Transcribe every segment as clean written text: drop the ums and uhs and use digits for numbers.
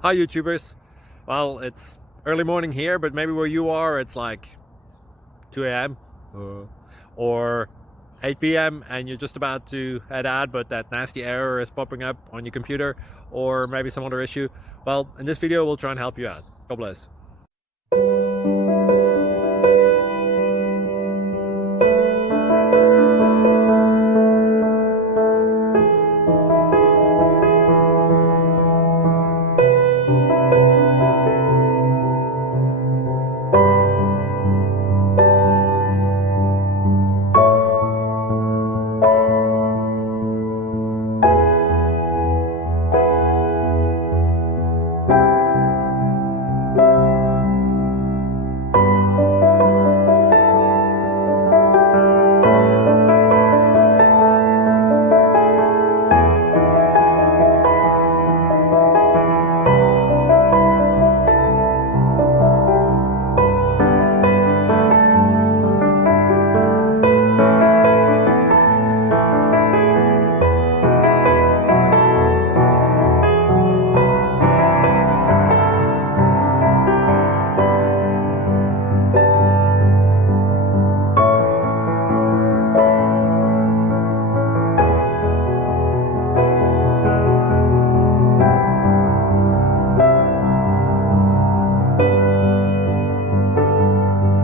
Hi YouTubers. Well, it's early morning here, but maybe where you are it's like 2 a.m. or 8 p.m. and you're just about to head out, but that nasty error is popping up on your computer, or maybe some other issue. Well, in this video we'll try and help you out. God bless.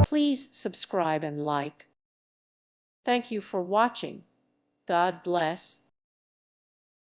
Please subscribe and like. Thank you for watching. God bless.